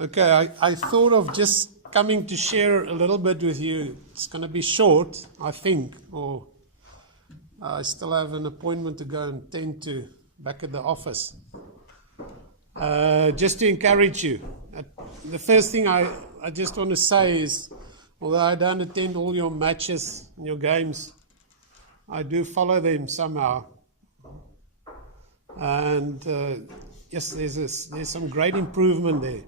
Okay, I thought of just coming to share a little bit with you. It's going to be short, I think, or I still have an appointment to go and tend to back at the office. Just to encourage you. The first thing I just want to say is, although I don't attend all your matches and your games, I do follow them somehow. And yes, there's some great improvement there.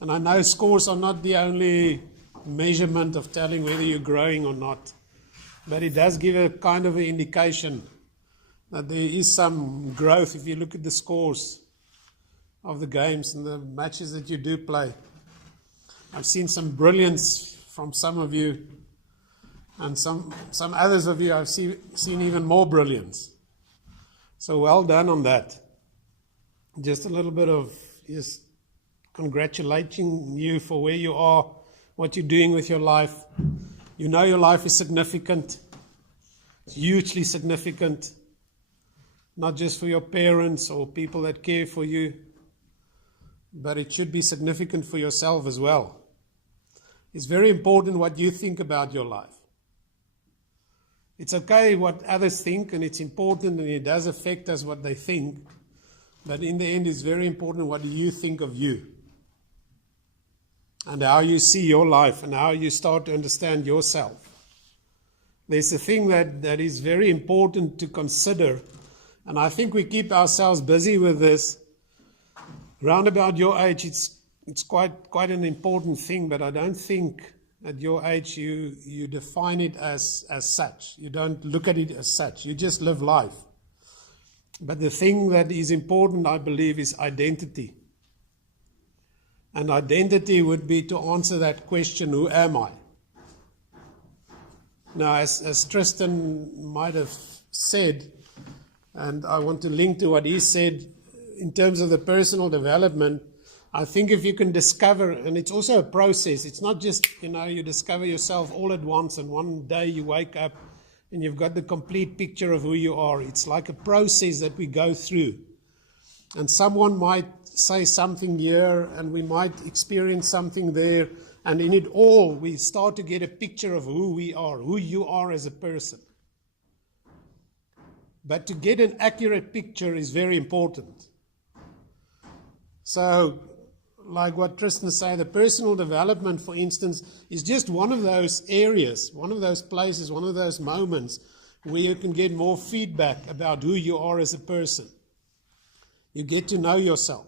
And I know scores are not the only measurement of telling whether you're growing or not. But it does give a kind of an indication that there is some growth if you look at the scores of the games and the matches that you do play. I've seen some brilliance from some of you, and some others of you I've seen even more brilliance. So well done on that. Just a little bit of congratulating you for where you are, what you're doing with your life. You know your life is significant. It's hugely significant. Not just for your parents or people that care for you, but it should be significant for yourself as well. It's very important what you think about your life. It's okay what others think, and it's important, and it does affect us what they think, but in the end it's very important what do you think of you, and how you see your life, and how you start to understand yourself. There's a thing that is very important to consider, and I think we keep ourselves busy with this. Round about your age, it's quite an important thing, but I don't think at your age you define it as such. You don't look at it as such. You just live life. But the thing that is important, I believe, is identity. And identity would be to answer that question, who am I? Now, as Tristan might have said, and I want to link to what he said in terms of the personal development, I think if you can discover, and it's also a process, it's not just, you discover yourself all at once and one day you wake up and you've got the complete picture of who you are. It's like a process that we go through. And someone might say something here and we might experience something there, and in it all we start to get a picture of who we are, who you are as a person. But to get an accurate picture is very important. So, like what Tristan said, the personal development, for instance, is just one of those areas, one of those places, one of those moments where you can get more feedback about who you are as a person. You get to know yourself.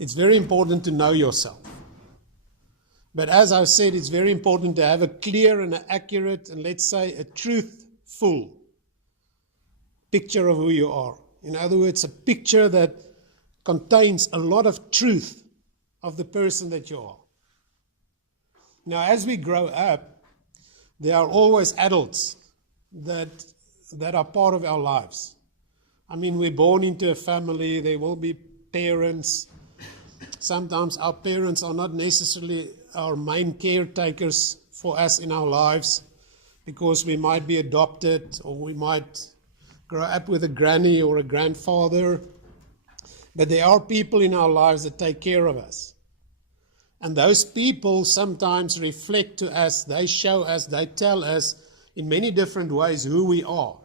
It's very important to know yourself. But as I've said, it's very important to have a clear and an accurate, and let's say a truthful picture of who you are. In other words, a picture that contains a lot of truth of the person that you are. Now, as we grow up, there are always adults that are part of our lives. I mean, we're born into a family, there will be parents. Sometimes our parents are not necessarily our main caretakers for us in our lives, because we might be adopted, or we might grow up with a granny or a grandfather. But there are people in our lives that take care of us. And those people sometimes reflect to us, they show us, they tell us in many different ways who we are.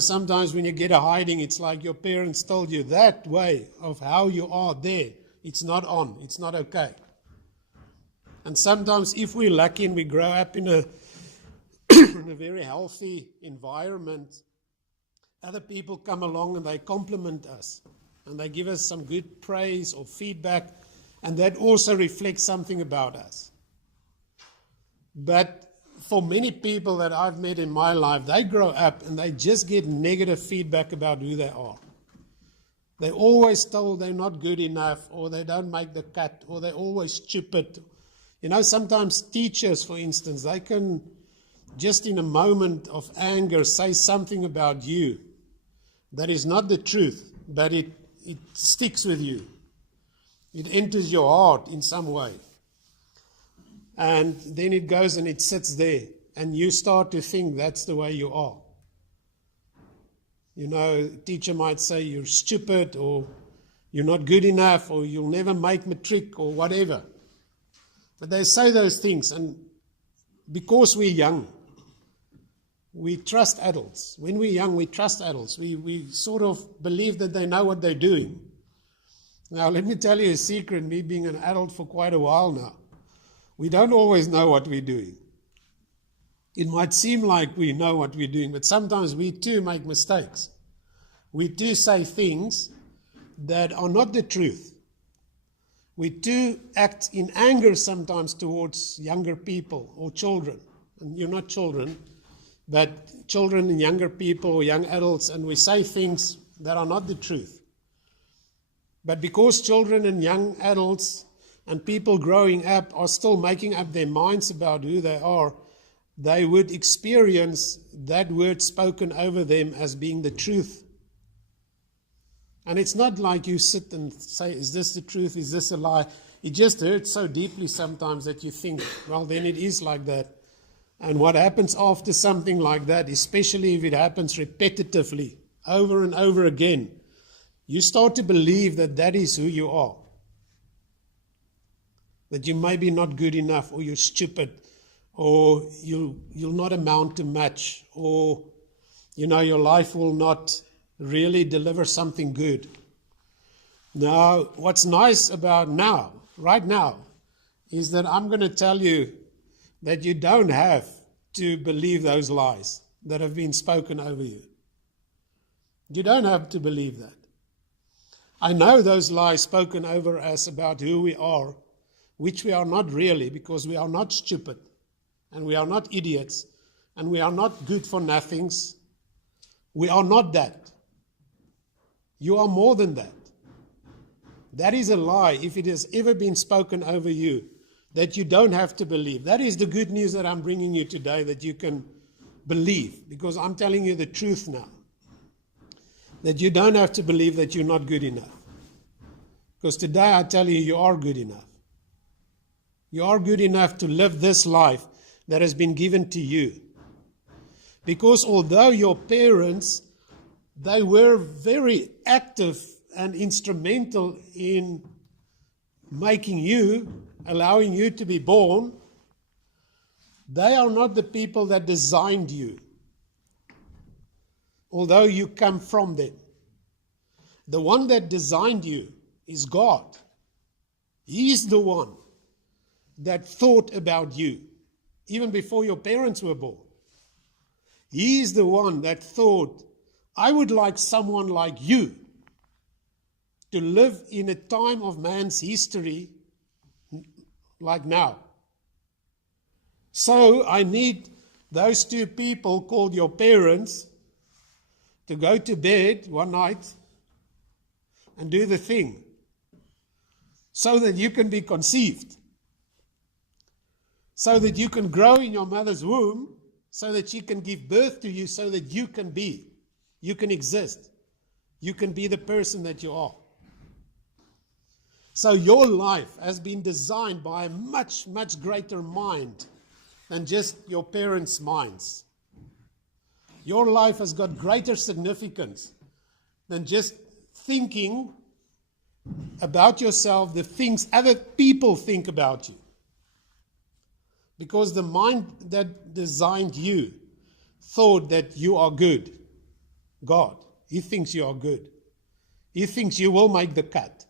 Sometimes when you get a hiding, it's like your parents told you that way of how you are there. It's not on, it's not okay. And sometimes if we're lucky and we grow up in a very healthy environment, other people come along and they compliment us, and they give us some good praise or feedback, and that also reflects something about us. But for many people that I've met in my life, they grow up and they just get negative feedback about who they are. They're always told they're not good enough, or they don't make the cut, or they're always stupid. Sometimes teachers, for instance, they can just in a moment of anger say something about you that is not the truth, but it sticks with you. It enters your heart in some way. And then it goes and it sits there, and you start to think that's the way you are. A teacher might say you're stupid, or you're not good enough, or you'll never make matric, or whatever. But they say those things, and because we're young, we trust adults. When we're young, we trust adults. We sort of believe that they know what they're doing. Now, let me tell you a secret, me being an adult for quite a while now. We don't always know what we're doing. It might seem like we know what we're doing, but sometimes we too make mistakes. We too say things that are not the truth. We too act in anger sometimes towards younger people or children. And you're not children, but children and younger people or young adults, and we say things that are not the truth. But because children and young adults and people growing up are still making up their minds about who they are, they would experience that word spoken over them as being the truth. And it's not like you sit and say, is this the truth? Is this a lie? It just hurts so deeply sometimes that you think, well, then it is like that. And what happens after something like that, especially if it happens repetitively, over and over again, you start to believe that that is who you are. That you may be not good enough, or you're stupid, or you'll not amount to much, or your life will not really deliver something good. Now, what's nice about right now, is that I'm going to tell you that you don't have to believe those lies that have been spoken over you. You don't have to believe that. I know those lies spoken over us about who we are, which we are not really, because we are not stupid, and we are not idiots, and we are not good for nothings. We are not that. You are more than that. That is a lie, if it has ever been spoken over you, that you don't have to believe. That is the good news that I'm bringing you today, that you can believe, because I'm telling you the truth now. That you don't have to believe that you're not good enough. Because today I tell you, you are good enough. You are good enough to live this life that has been given to you. Because although your parents, they were very active and instrumental in making you, allowing you to be born, they are not the people that designed you. Although you come from them. The one that designed you is God. He's the one that thought about you, even before your parents were born. He's the one that thought, I would like someone like you to live in a time of man's history like now. So I need those two people called your parents to go to bed one night and do the thing so that you can be conceived, so that you can grow in your mother's womb, so that she can give birth to you, so that you can exist, you can be the person that you are. So your life has been designed by a much, much greater mind than just your parents' minds. Your life has got greater significance than just thinking about yourself, the things other people think about you. Because the mind that designed you thought that you are good. God, He thinks you are good. He thinks you will make the cut.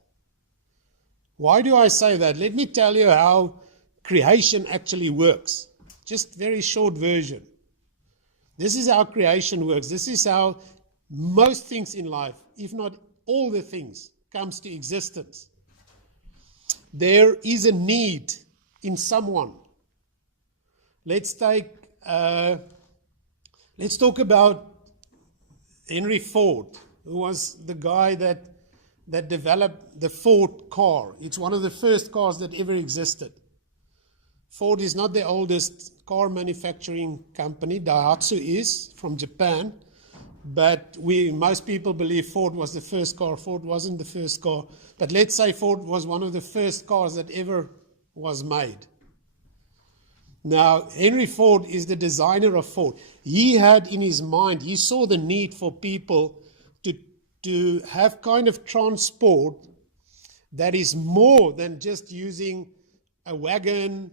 Why do I say that? Let me tell you how creation actually works. Just very short version. This is how creation works. This is how most things in life, if not all the things, comes to existence. There is a need in someone. Let's talk about Henry Ford, who was the guy that developed the Ford car. It's one of the first cars that ever existed. Ford is not the oldest car manufacturing company. Daihatsu is, from Japan. But most people believe Ford was the first car. Ford wasn't the first car. But let's say Ford was one of the first cars that ever was made. Now, Henry Ford is the designer of Ford. He had in his mind, he saw the need for people to have kind of transport that is more than just using a wagon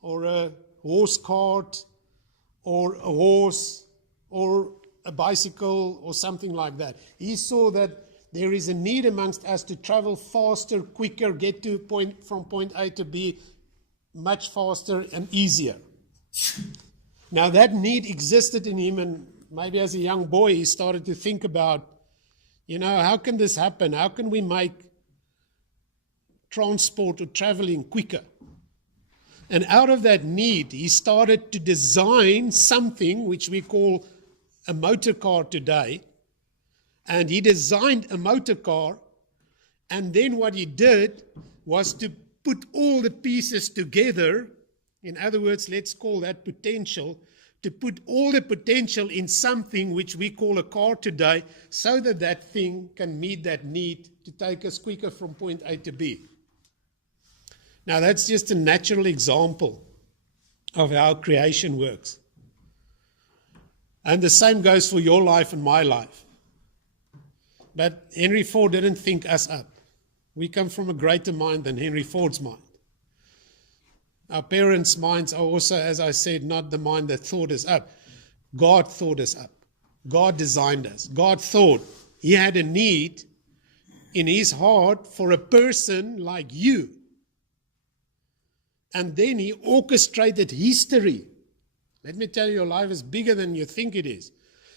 or a horse cart or a horse or a bicycle or something like that. He saw that there is a need amongst us to travel faster, quicker, get to from point A to B much faster and easier. Now that need existed in him, and maybe as a young boy he started to think about, how can this happen? How can we make transport or traveling quicker? And out of that need, he started to design something which we call a motor car today. And he designed a motor car, and then what he did was to put all the pieces together. In other words, let's call that potential, to put all the potential in something which we call a car today, so that that thing can meet that need to take us quicker from point A to B. Now that's just a natural example of how creation works. And the same goes for your life and my life. But Henry Ford didn't think us up. We come from a greater mind than Henry Ford's mind. Our parents' minds are also, as I said, not the mind that thought us up. God thought us up. God designed us. God thought he had a need in his heart for a person like you. And then he orchestrated history. Let me tell you, your life is bigger than you think it is.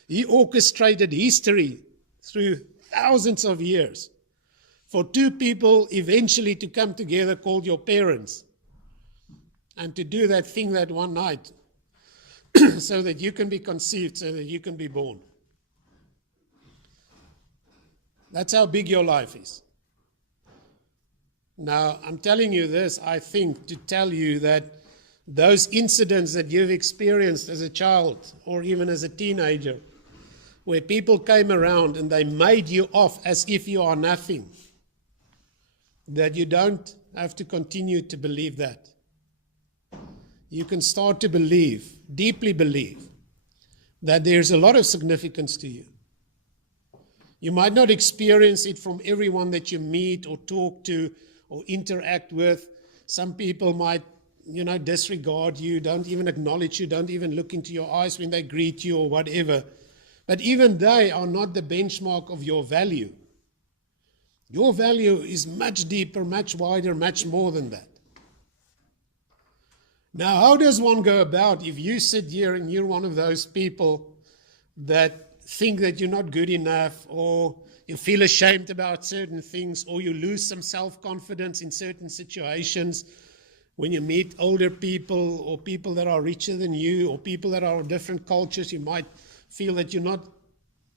He orchestrated history through thousands of years for two people eventually to come together called your parents and to do that thing that one night so that you can be conceived, so that you can be born. That's how big your life is. Now, I'm telling you this, I think, to tell you that those incidents that you've experienced as a child or even as a teenager, where people came around and they made you off as if you are nothing, that you don't have to continue to believe that. You can start to believe, deeply believe, that there's a lot of significance to you. You might not experience it from everyone that you meet or talk to or interact with. Some people might, disregard you, don't even acknowledge you, don't even look into your eyes when they greet you or whatever. But even they are not the benchmark of your value. Your value is much deeper, much wider, much more than that. Now, how does one go about if you sit here and you're one of those people that think that you're not good enough, or you feel ashamed about certain things, or you lose some self-confidence in certain situations when you meet older people or people that are richer than you or people that are of different cultures? You might feel that you're not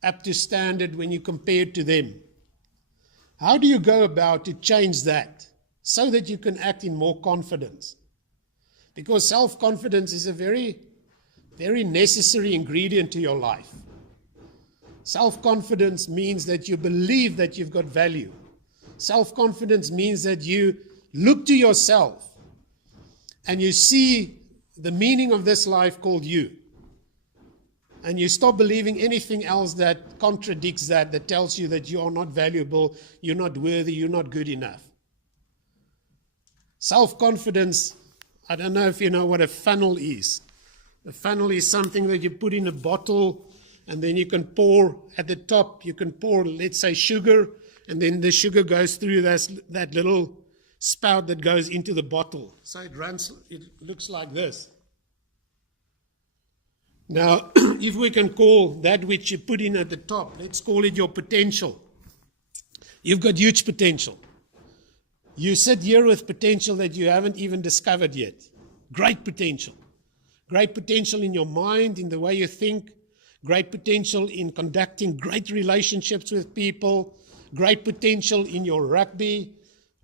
up to standard when you compare to them. How do you go about to change that so that you can act in more confidence? Because self-confidence is a very, very necessary ingredient to your life. Self-confidence means that you believe that you've got value. Self-confidence means that you look to yourself and you see the meaning of this life called you. And you stop believing anything else that contradicts that tells you that you are not valuable, you're not worthy, you're not good enough. Self-confidence, I don't know if you know what a funnel is. A funnel is something that you put in a bottle, and then you can pour at the top, you can pour, let's say, sugar, and then the sugar goes through that little spout that goes into the bottle. So it looks like this. Now, if we can call that which you put in at the top, let's call it your potential. You've got huge potential. You sit here with potential that you haven't even discovered yet. Great potential. Great potential in your mind, in the way you think. Great potential in conducting great relationships with people. Great potential in your rugby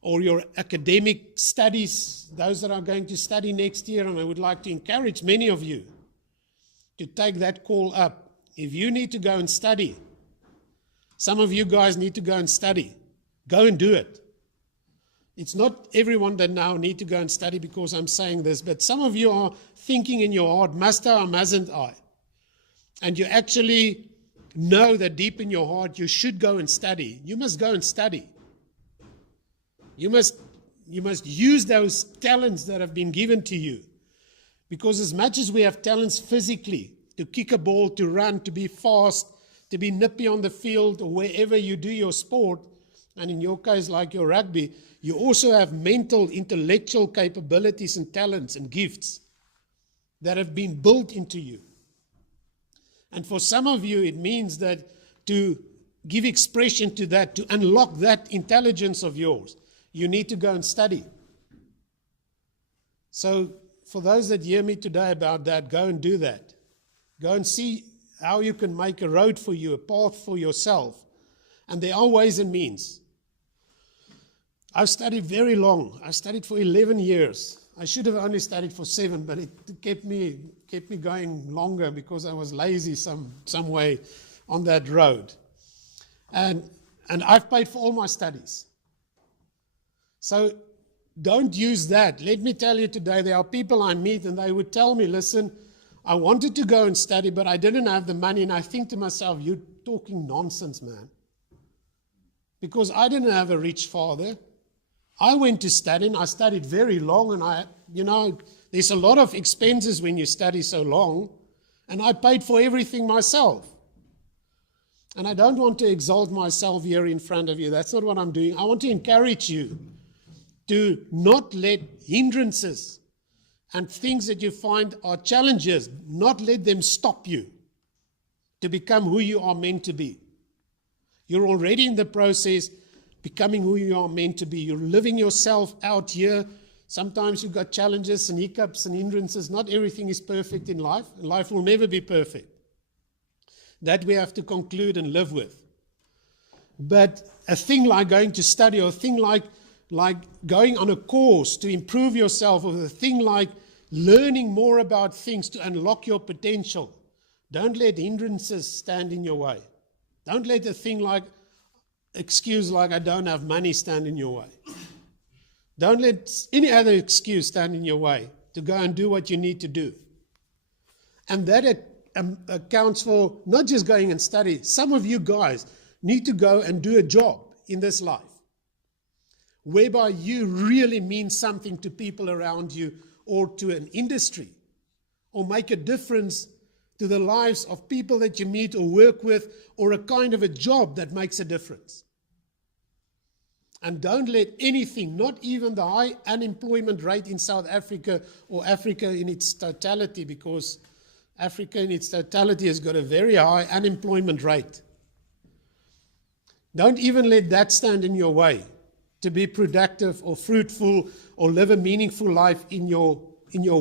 or your academic studies. Those that are going to study next year, and I would like to encourage many of you to take that call up. If you need to go and study, some of you guys need to go and study. Go and do it. It's not everyone that now need to go and study because I'm saying this, but some of you are thinking in your heart, must I or mustn't I? And you actually know that deep in your heart you should go and study. You must go and study. You must use those talents that have been given to you. Because as much as we have talents physically, to kick a ball, to run, to be fast, to be nippy on the field or wherever you do your sport, and in your case like your rugby, you also have mental, intellectual capabilities and talents and gifts that have been built into you. And for some of you, it means that to give expression to that, to unlock that intelligence of yours, you need to go and study. So for those that hear me today about that, go and do that. Go and see how you can make a road for you, a path for yourself. And there are ways and means. I've studied very long. I studied for 11 years. I should have only studied for 7, but it kept me going longer because I was lazy some way on that road. And I've paid for all my studies. So don't use that. Let me tell you today, there are people I meet and they would tell me, listen, I wanted to go and study, but I didn't have the money. And I think to myself, you're talking nonsense, man. Because I didn't have a rich father. I went to study and I studied very long, and there's a lot of expenses when you study so long, and I paid for everything myself. And I don't want to exalt myself here in front of you. That's not what I'm doing. I want to encourage you to not let hindrances and things that you find are challenges, not let them stop you to become who you are meant to be. You're already in the process becoming who you are meant to be. You're living yourself out here. Sometimes you've got challenges and hiccups and hindrances. Not everything is perfect in life. Life will never be perfect. That we have to conclude and live with. But a thing like going to study, or a thing like going on a course to improve yourself, or a thing like learning more about things to unlock your potential, don't let hindrances stand in your way. Don't let a thing like excuse like I don't have money stand in your way. Don't let any other excuse stand in your way to go and do what you need to do. And that accounts for not just going and study. Some of you guys need to go and do a job in this life whereby you really mean something to people around you, or to an industry, or make a difference to the lives of people that you meet or work with, or a kind of a job that makes a difference. And don't let anything, not even the high unemployment rate in South Africa or Africa in its totality, because Africa in its totality has got a very high unemployment rate. Don't even let that stand in your way to be productive or fruitful or live a meaningful life in your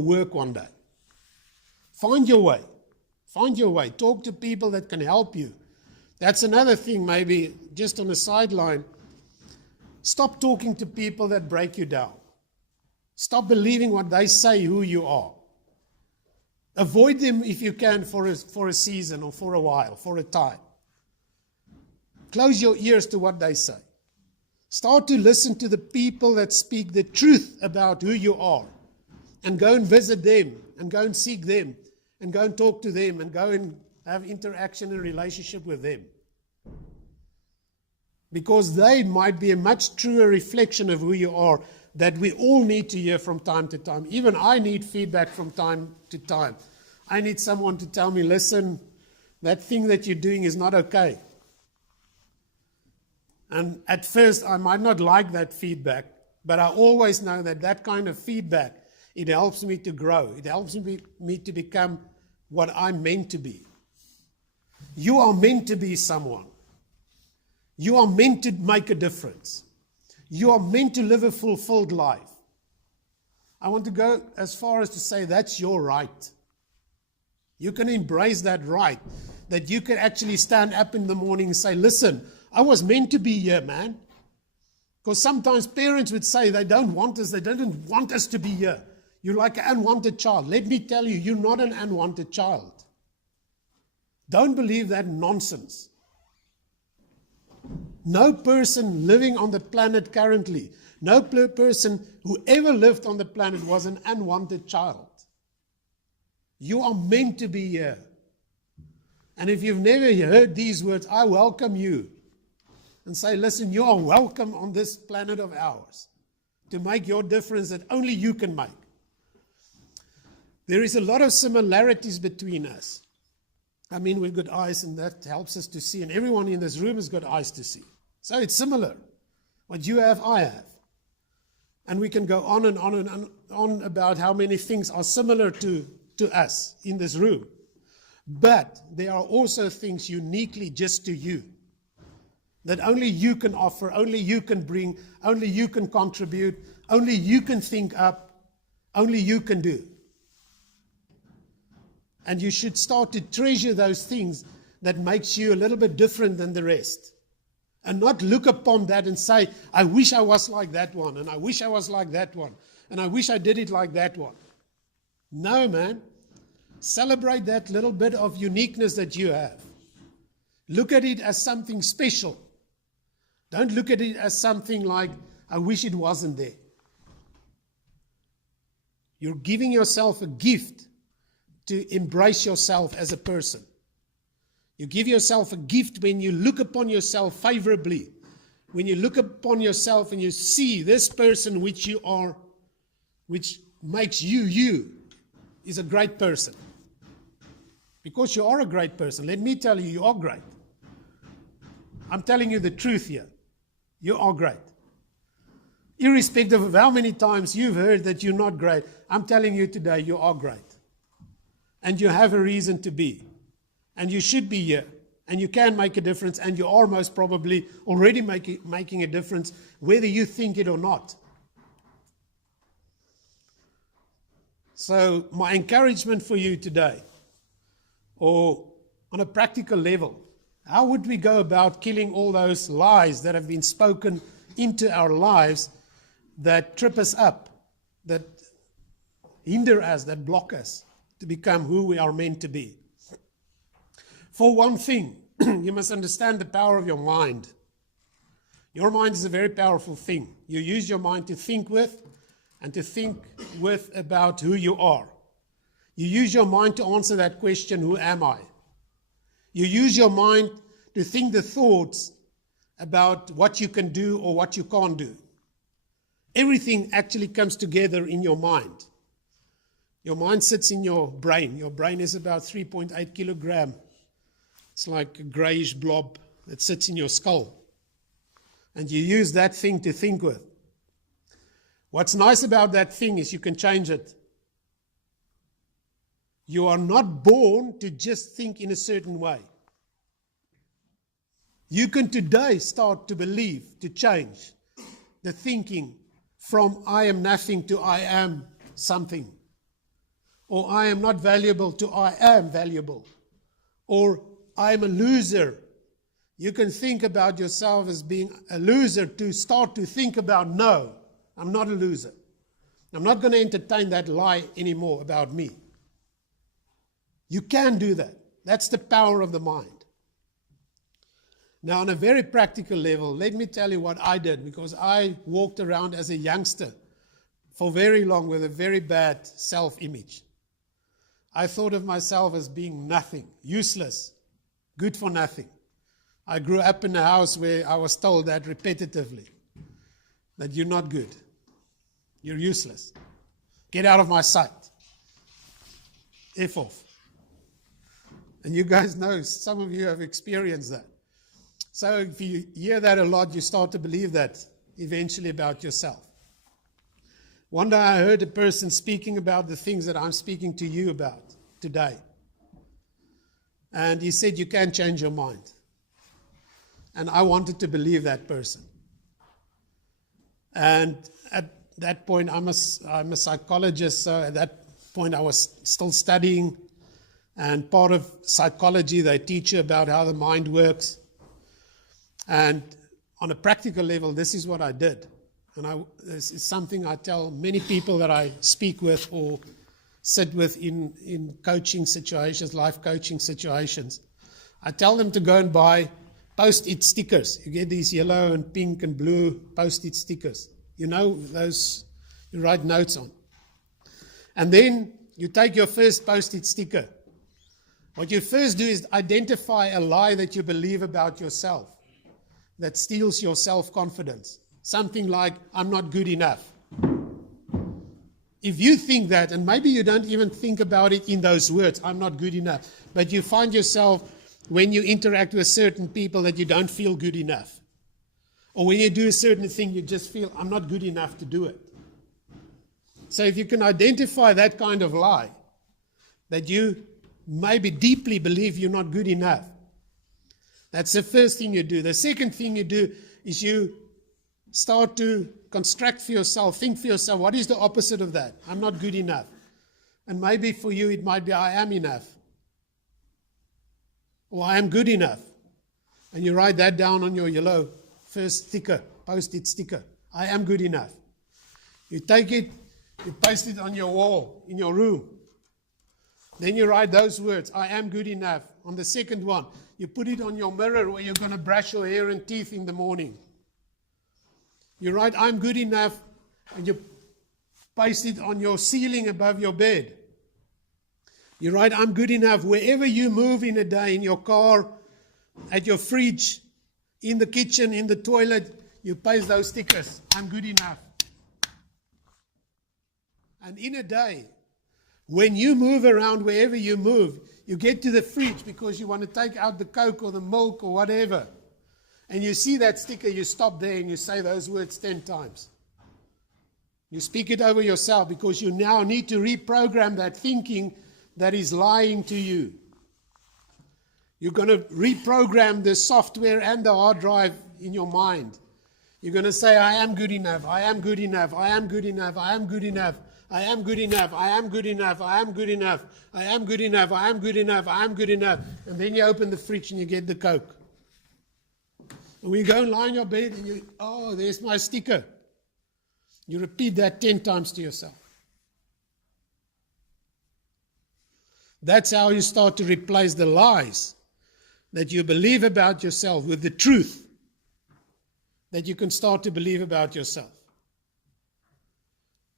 work one day. Find your way. Find your way. Talk to people that can help you. That's another thing, maybe just on a sideline. Stop talking to people that break you down. Stop believing what they say who you are. Avoid them if you can for a season or for a while, for a time. Close your ears to what they say. Start to listen to the people that speak the truth about who you are. And go and visit them, and go and seek them, and go and talk to them, and go and have interaction and relationship with them. Because they might be a much truer reflection of who you are that we all need to hear from time to time. Even I need feedback from time to time. I need someone to tell me, listen, that thing that you're doing is not okay. And at first, I might not like that feedback, but I always know that that kind of feedback, it helps me to grow. It helps me to become what I'm meant to be. You are meant to be someone. You are meant to make a difference. You are meant to live a fulfilled life. I want to go as far as to say that's your right. You can embrace that right, that you can actually stand up in the morning and say, listen, I was meant to be here, man. Because sometimes parents would say they don't want us to be here. You're like an unwanted child. Let me tell you, you're not an unwanted child. Don't believe that nonsense. No person living on the planet currently, no person who ever lived on the planet was an unwanted child. You are meant to be here. And if you've never heard these words, I welcome you. and say, listen, you are welcome on this planet of ours to make your difference that only you can make. There is a lot of similarities between us. I mean, we've got eyes, and that helps us to see, and everyone in this room has got eyes to see. So it's similar. What you have, I have. And we can go on and on and on about how many things are similar to us in this room. But there are also things uniquely just to you that only you can offer, only you can bring, only you can contribute, only you can think up, only you can do. And you should start to treasure those things that makes you a little bit different than the rest. And not look upon that and say, I wish I was like that one, and I wish I was like that one, and I wish I did it like that one. No, man. Celebrate that little bit of uniqueness that you have. Look at it as something special. Don't look at it as something like, I wish it wasn't there. You're giving yourself a gift to embrace yourself as a person. You give yourself a gift when you look upon yourself favorably. When you look upon yourself and you see this person which you are, which makes you you, is a great person. Because you are a great person. Let me tell you, you are great. I'm telling you the truth here. You are great. Irrespective of how many times you've heard that you're not great, I'm telling you today, you are great. And you have a reason to be. And you should be here. And you can make a difference. And you are most probably already making a difference, whether you think it or not. So my encouragement for you today, or on a practical level, how would we go about killing all those lies that have been spoken into our lives that trip us up, that hinder us, that block us to become who we are meant to be? For one thing, you must understand the power of your mind. Your mind is a very powerful thing. You use your mind to think with, and to think with about who you are. You use your mind to answer that question, who am I? You use your mind to think the thoughts about what you can do or what you can't do. Everything actually comes together in your mind. Your mind sits in your brain. Your brain is about 3.8 kilogram. It's like a grayish blob that sits in your skull. And you use that thing to think with. What's nice about that thing is you can change it. You are not born to just think in a certain way. You can today start to believe, to change the thinking from I am nothing to I am something. Or I am not valuable to I am valuable. Or I am a loser. You can think about yourself as being a loser to start to think about, no, I'm not a loser. I'm not going to entertain that lie anymore about me. You can do that. That's the power of the mind. Now, on a very practical level, let me tell you what I did, because I walked around as a youngster for very long with a very bad self-image. I thought of myself as being nothing, useless, good for nothing. I grew up in a house where I was told that repetitively, that you're not good, you're useless, get out of my sight, F off. And you guys know, some of you have experienced that. So if you hear that a lot, you start to believe that eventually about yourself. One day I heard a person speaking about the things that I'm speaking to you about today. And he said, you can change your mind. And I wanted to believe that person. And at that point, I'm a psychologist, so at that point I was still studying. And part of psychology, they teach you about how the mind works. And on a practical level, this is what I did. And this is something I tell many people that I speak with or sit with in coaching situations, life coaching situations. I tell them to go and buy Post-it stickers. You get these yellow and pink and blue Post-it stickers. You know, those you write notes on. And then you take your first Post-it sticker. What you first do is identify a lie that you believe about yourself. that steals your self-confidence. Something like, I'm not good enough. If you think that, and maybe you don't even think about it in those words, I'm not good enough, but you find yourself, when you interact with certain people, that you don't feel good enough. Or when you do a certain thing, you just feel, I'm not good enough to do it. So if you can identify that kind of lie, that you maybe deeply believe you're not good enough, that's the first thing you do. The second thing you do is you start to construct for yourself, think for yourself, what is the opposite of that? I'm not good enough. And maybe for you it might be, I am enough. Or I am good enough. And you write that down on your yellow first sticker, post-it sticker. I am good enough. You take it, you paste it on your wall in your room. Then you write those words, I am good enough. On the second one, you put it on your mirror where you're going to brush your hair and teeth in the morning. You write, I'm good enough, and you paste it on your ceiling above your bed. You write, I'm good enough, wherever you move in a day, in your car, at your fridge, in the kitchen, in the toilet, you paste those stickers, I'm good enough. And in a day, when you move around wherever you move, you get to the fridge because you want to take out the Coke or the milk or whatever. And you see that sticker, you stop there and you say those words 10 times. You speak it over yourself because you now need to reprogram that thinking that is lying to you. You're going to reprogram the software and the hard drive in your mind. You're going to say, I am good enough, I am good enough, I am good enough, I am good enough, I am good enough, I am good enough, I am good enough, I am good enough, I am good enough, I am good enough. And then you open the fridge and you get the Coke. And when you go and lie on your bed and you, oh, there's my sticker. You repeat that 10 times to yourself. That's how you start to replace the lies that you believe about yourself with the truth that you can start to believe about yourself.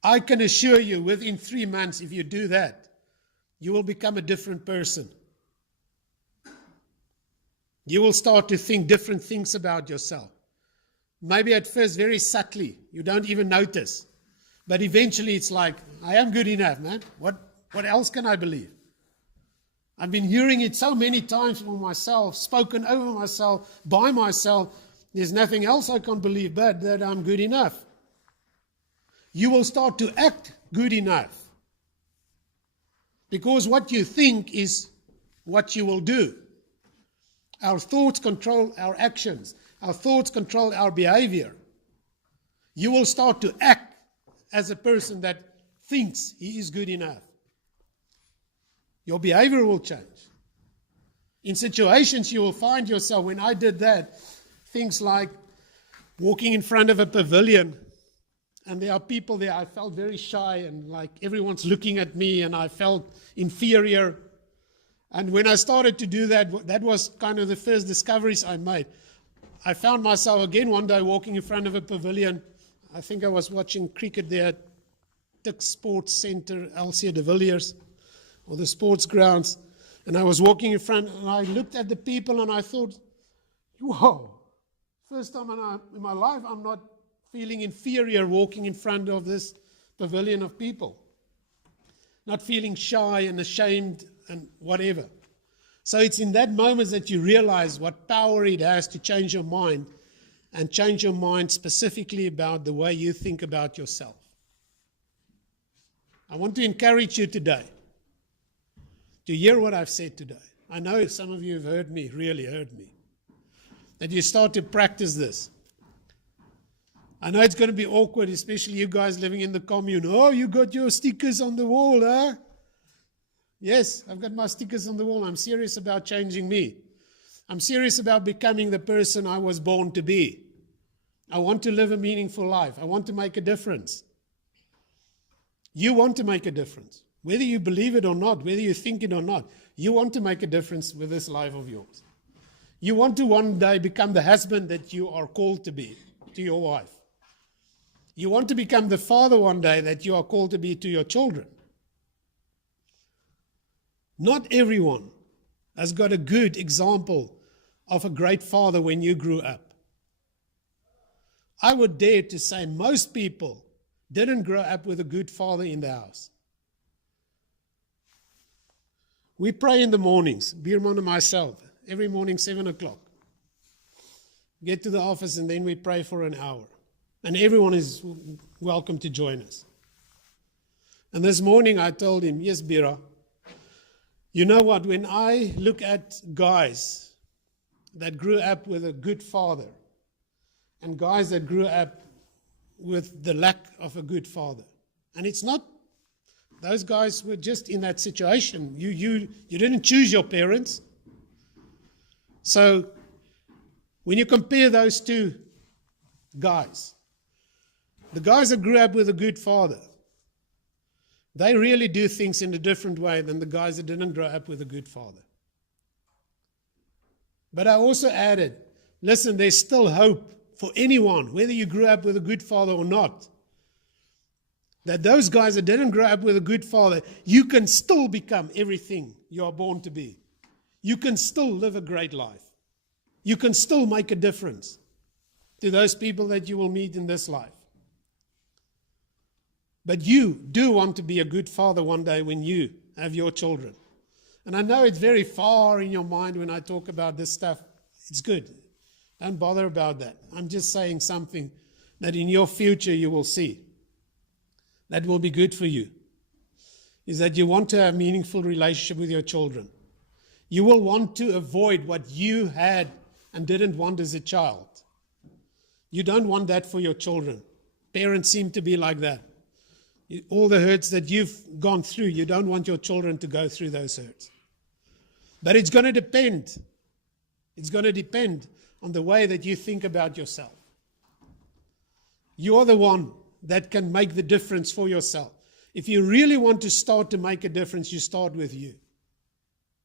I can assure you, within 3 months, if you do that, you will become a different person. You will start to think different things about yourself. Maybe at first very subtly, you don't even notice. But eventually it's like, I am good enough, man. What else can I believe? I've been hearing it so many times for myself, spoken over myself, by myself. There's nothing else I can believe but that I'm good enough. You will start to act good enough. Because what you think is what you will do. Our thoughts control our actions. Our thoughts control our behavior. You will start to act as a person that thinks he is good enough. Your behavior will change. In situations you will find yourself, when I did that, things like walking in front of a pavilion, and there are people there, I felt very shy, and like everyone's looking at me, and I felt inferior. And when I started to do that, that was kind of the first discoveries I made. I found myself again one day walking in front of a pavilion. I think I was watching cricket there at Dick Sports Centre, Alcea de Villiers, or the sports grounds. And I was walking in front, and I looked at the people, and I thought, whoa, first time in my life I'm not feeling inferior walking in front of this pavilion of people. Not feeling shy and ashamed and whatever. So it's in that moment that you realize what power it has to change your mind, and change your mind specifically about the way you think about yourself. I want to encourage you today to hear what I've said today. I know some of you have heard me, really heard me, that you start to practice this. I know it's going to be awkward, especially you guys living in the commune. Oh, you got your stickers on the wall, huh? Yes, I've got my stickers on the wall. I'm serious about changing me. I'm serious about becoming the person I was born to be. I want to live a meaningful life. I want to make a difference. You want to make a difference. Whether you believe it or not, whether you think it or not, you want to make a difference with this life of yours. You want to one day become the husband that you are called to be to your wife. You want to become the father one day that you are called to be to your children. Not everyone has got a good example of a great father when you grew up. I would dare to say most people didn't grow up with a good father in the house. We pray in the mornings, Bierman and myself, every morning 7 o'clock. Get to the office and then we pray for an hour. And everyone is welcome to join us. And this morning I told him, yes, Bira, you know what, when I look at guys that grew up with a good father and guys that grew up with the lack of a good father, and it's not, those guys were just in that situation. You didn't choose your parents. So when you compare those two guys, the guys that grew up with a good father, they really do things in a different way than the guys that didn't grow up with a good father. But I also added, listen, there's still hope for anyone, whether you grew up with a good father or not. That those guys that didn't grow up with a good father, you can still become everything you are born to be. You can still live a great life. You can still make a difference to those people that you will meet in this life. But you do want to be a good father one day when you have your children. And I know it's very far in your mind when I talk about this stuff. It's good. Don't bother about that. I'm just saying something that in your future you will see. That will be good for you. Is that you want to have a meaningful relationship with your children. You will want to avoid what you had and didn't want as a child. You don't want that for your children. Parents seem to be like that. All the hurts that you've gone through, you don't want your children to go through those hurts. But it's going to depend. It's going to depend on the way that you think about yourself. You're the one that can make the difference for yourself. If you really want to start to make a difference, you start with you.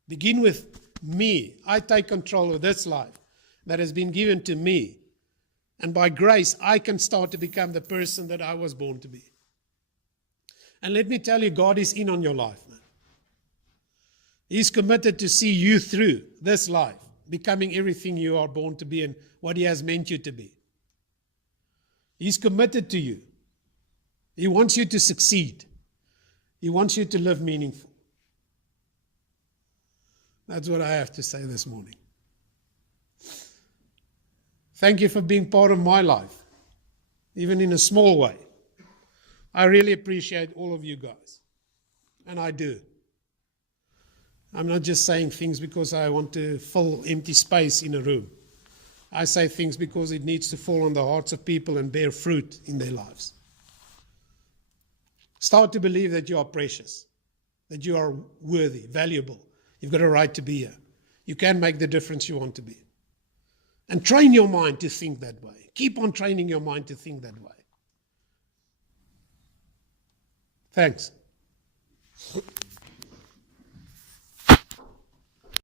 Begin with me. I take control of this life that has been given to me. And by grace, I can start to become the person that I was born to be. And let me tell you, God is in on your life, man. He's committed to see you through this life, becoming everything you are born to be and what He has meant you to be. He's committed to you. He wants you to succeed. He wants you to live meaningful. That's what I have to say this morning. Thank you for being part of my life, even in a small way. I really appreciate all of you guys, and I do. I'm not just saying things because I want to fill empty space in a room. I say things because it needs to fall on the hearts of people and bear fruit in their lives. Start to believe that you are precious, that you are worthy, valuable. You've got a right to be here. You can make the difference you want to be. And train your mind to think that way. Keep on training your mind to think that way. Thanks.